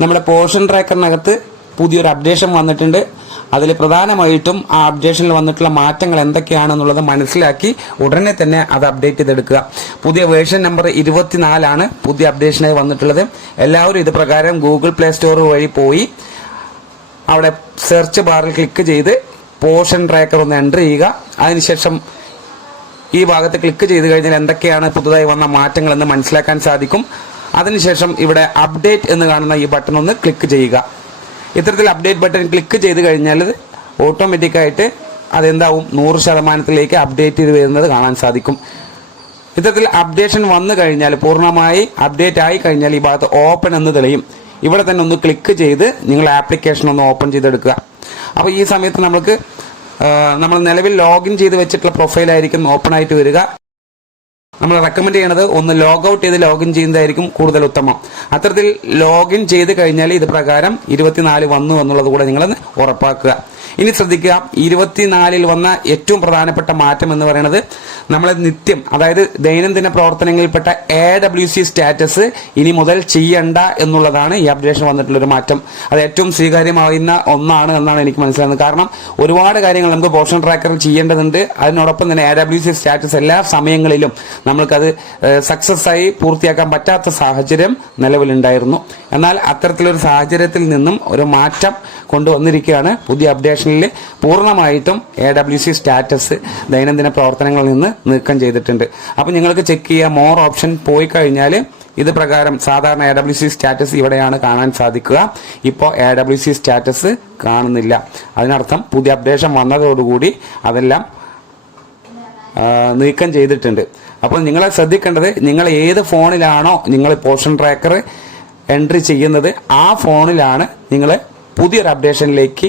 നമ്മുടെ പോർഷൻ ട്രാക്കറിനകത്ത് പുതിയൊരു അപ്ഡേഷൻ വന്നിട്ടുണ്ട്. അതിൽ പ്രധാനമായിട്ടും ആ അപ്ഡേഷനിൽ വന്നിട്ടുള്ള മാറ്റങ്ങൾ എന്തൊക്കെയാണെന്നുള്ളത് മനസ്സിലാക്കി ഉടനെ തന്നെ അത് അപ്ഡേറ്റ് ചെയ്തെടുക്കുക. പുതിയ വേർഷൻ നമ്പർ ഇരുപത്തിനാലാണ് പുതിയ അപ്ഡേഷനായി വന്നിട്ടുള്ളത്. എല്ലാവരും ഇത് പ്രകാരം ഗൂഗിൾ പ്ലേ സ്റ്റോർ വഴി പോയി അവിടെ സെർച്ച് ബാറിൽ ക്ലിക്ക് ചെയ്ത് പോർഷൻ ട്രാക്കർ ഒന്ന് എന്റർ ചെയ്യുക. അതിനുശേഷം ഈ ഭാഗത്ത് ക്ലിക്ക് ചെയ്ത് കഴിഞ്ഞാൽ എന്തൊക്കെയാണ് പുതുതായി വന്ന മാറ്റങ്ങൾ എന്ന് മനസ്സിലാക്കാൻ സാധിക്കും. അതിനുശേഷം ഇവിടെ അപ്ഡേറ്റ് എന്ന് കാണുന്ന ഈ ബട്ടൺ ഒന്ന് ക്ലിക്ക് ചെയ്യുക. ഇത്തരത്തിൽ അപ്ഡേറ്റ് ബട്ടൺ ക്ലിക്ക് ചെയ്ത് കഴിഞ്ഞാൽ ഓട്ടോമാറ്റിക്കായിട്ട് അതെന്താവും? നൂറ് ശതമാനത്തിലേക്ക് അപ്ഡേറ്റ് ചെയ്ത് വരുന്നത് കാണാൻ സാധിക്കും. ഇത്തരത്തിൽ അപ്ഡേഷൻ വന്നു കഴിഞ്ഞാൽ പൂർണമായി അപ്ഡേറ്റ് ആയി കഴിഞ്ഞാൽ ഈ ഭാഗത്ത് ഓപ്പൺ എന്ന് തെളിയും. ഇവിടെ തന്നെ ഒന്ന് ക്ലിക്ക് ചെയ്ത് നിങ്ങൾ ആപ്ലിക്കേഷൻ ഒന്ന് ഓപ്പൺ ചെയ്തെടുക്കുക. അപ്പോൾ ഈ സമയത്ത് നമുക്ക് നമ്മൾ നിലവിൽ ലോഗിൻ ചെയ്ത് വെച്ചിട്ടുള്ള പ്രൊഫൈലായിരിക്കും ഓപ്പൺ ആയിട്ട് വരിക. നമ്മൾ റെക്കമെൻഡ് ചെയ്യണത് ഒന്ന് ലോഗ് ഔട്ട് ചെയ്ത് ലോഗിൻ ചെയ്യുന്നതായിരിക്കും കൂടുതൽ ഉത്തമം. അത്തരത്തിൽ ലോഗിൻ ചെയ്ത് കഴിഞ്ഞാൽ ഇത് പ്രകാരം ഇരുപത്തിനാല് വന്നു എന്നുള്ളത് കൂടെ നിങ്ങൾ ഉറപ്പാക്കുക. ഇനി ശ്രദ്ധിക്കുക ഇരുപത്തിനാലിൽ വന്ന ഏറ്റവും പ്രധാനപ്പെട്ട മാറ്റം എന്ന് പറയുന്നത് നമ്മൾ നിത്യം അതായത് ദൈനംദിന പ്രവർത്തനങ്ങളിൽപ്പെട്ട എ ഡബ്ല്യു സി സ്റ്റാറ്റസ് ഇനി മുതൽ ചെയ്യണ്ട എന്നുള്ളതാണ് ഈ അപ്ഡേഷൻ വന്നിട്ടുള്ള ഒരു മാറ്റം. അത് ഏറ്റവും സ്വീകാര്യമാകുന്ന ഒന്നാണ് എന്നാണ് എനിക്ക് മനസ്സിലാകുന്നത്. കാരണം ഒരുപാട് കാര്യങ്ങൾ നമുക്ക് പോഷൻ ട്രാക്കറിൽ ചെയ്യേണ്ടതുണ്ട്. അതിനോടൊപ്പം തന്നെ എ ഡബ്ല്യു സി സ്റ്റാറ്റസ് എല്ലാ സമയങ്ങളിലും നമ്മൾക്കത് സക്സസ് ആയി പൂർത്തിയാക്കാൻ പറ്റാത്ത സാഹചര്യം നിലവിലുണ്ടായിരുന്നു. എന്നാൽ അത്തരത്തിലൊരു സാഹചര്യത്തിൽ നിന്നും ഒരു മാറ്റം കൊണ്ടുവന്നിരിക്കുകയാണ് പുതിയ അപ്ഡേഷനിൽ പൂർണമായിട്ടും എ ഡബ്ല്യു സി സ്റ്റാറ്റസ് ദൈനംദിന പ്രവർത്തനങ്ങളിൽ നിന്ന് നീക്കം ചെയ്തിട്ടുണ്ട്. അപ്പോൾ നിങ്ങൾക്ക് ചെക്ക് ചെയ്യുക മോർ ഓപ്ഷൻ പോയി കഴിഞ്ഞാൽ ഇത് പ്രകാരം സാധാരണ എ ഡബ്ല്യു സി സ്റ്റാറ്റസ് ഇവിടെയാണ് കാണാൻ സാധിക്കുക. ഇപ്പോൾ എ ഡബ്ല്യു സി സ്റ്റാറ്റസ് കാണുന്നില്ല. അതിനർത്ഥം പുതിയ അപ്ഡേഷൻ വന്നതോടുകൂടി അതെല്ലാം നീക്കം ചെയ്തിട്ടുണ്ട്. അപ്പോൾ നിങ്ങളെ ശ്രദ്ധിക്കേണ്ടത് നിങ്ങൾ ഏത് ഫോണിലാണോ നിങ്ങൾ പോർഷൻ ട്രാക്കർ എൻട്രി ചെയ്യുന്നത് ആ ഫോണിലാണ് നിങ്ങൾ പുതിയൊരു അപ്ഡേഷനിലേക്ക്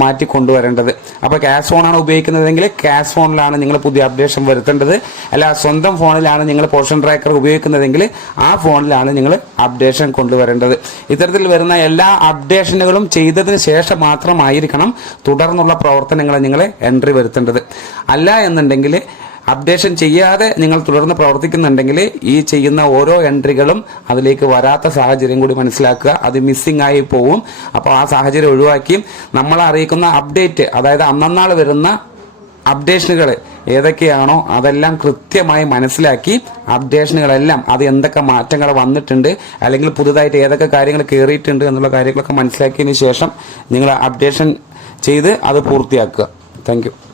മാറ്റി കൊണ്ടുവരേണ്ടത്. അപ്പോൾ ക്യാഷ് ഫോണാണ് ഉപയോഗിക്കുന്നതെങ്കിൽ ക്യാഷ് ഫോണിലാണ് നിങ്ങൾ പുതിയ അപ്ഡേഷൻ വരുത്തേണ്ടത്. അല്ല സ്വന്തം ഫോണിലാണ് നിങ്ങൾ പോർഷൻ ട്രാക്കർ ഉപയോഗിക്കുന്നതെങ്കിൽ ആ ഫോണിലാണ് നിങ്ങൾ അപ്ഡേഷൻ കൊണ്ടുവരേണ്ടത്. ഇത്തരത്തിൽ വരുന്ന എല്ലാ അപ്ഡേഷനുകളും ചെയ്തതിന് ശേഷം മാത്രമായിരിക്കണം തുടർന്നുള്ള പ്രവർത്തനങ്ങൾ നിങ്ങൾ എൻട്രി വരുത്തേണ്ടത്. അല്ല എന്നുണ്ടെങ്കിൽ അപ്ഡേഷൻ ചെയ്യാതെ നിങ്ങൾ തുടർന്ന് പ്രവർത്തിക്കുന്നുണ്ടെങ്കിൽ ഈ ചെയ്യുന്ന ഓരോ എൻട്രികളും അതിലേക്ക് വരാത്ത സാഹചര്യം കൂടി മനസ്സിലാക്കുക. അത് മിസ്സിംഗ് ആയി പോവും. അപ്പോൾ ആ സാഹചര്യം ഒഴിവാക്കി നമ്മൾ അറിയിക്കുന്ന അപ്ഡേറ്റ് അതായത് അന്നന്നാൾ വരുന്ന അപ്ഡേഷനുകൾ ഏതൊക്കെയാണോ അതെല്ലാം കൃത്യമായി മനസ്സിലാക്കി അപ്ഡേഷനുകളെല്ലാം അത് എന്തൊക്കെ മാറ്റങ്ങൾ വന്നിട്ടുണ്ട് അല്ലെങ്കിൽ പുതുതായിട്ട് ഏതൊക്കെ കാര്യങ്ങൾ കയറിയിട്ടുണ്ട് എന്നുള്ള കാര്യങ്ങളൊക്കെ മനസ്സിലാക്കിയതിന് ശേഷം നിങ്ങൾ അപ്ഡേഷൻ ചെയ്ത് അത് പൂർത്തിയാക്കുക. താങ്ക്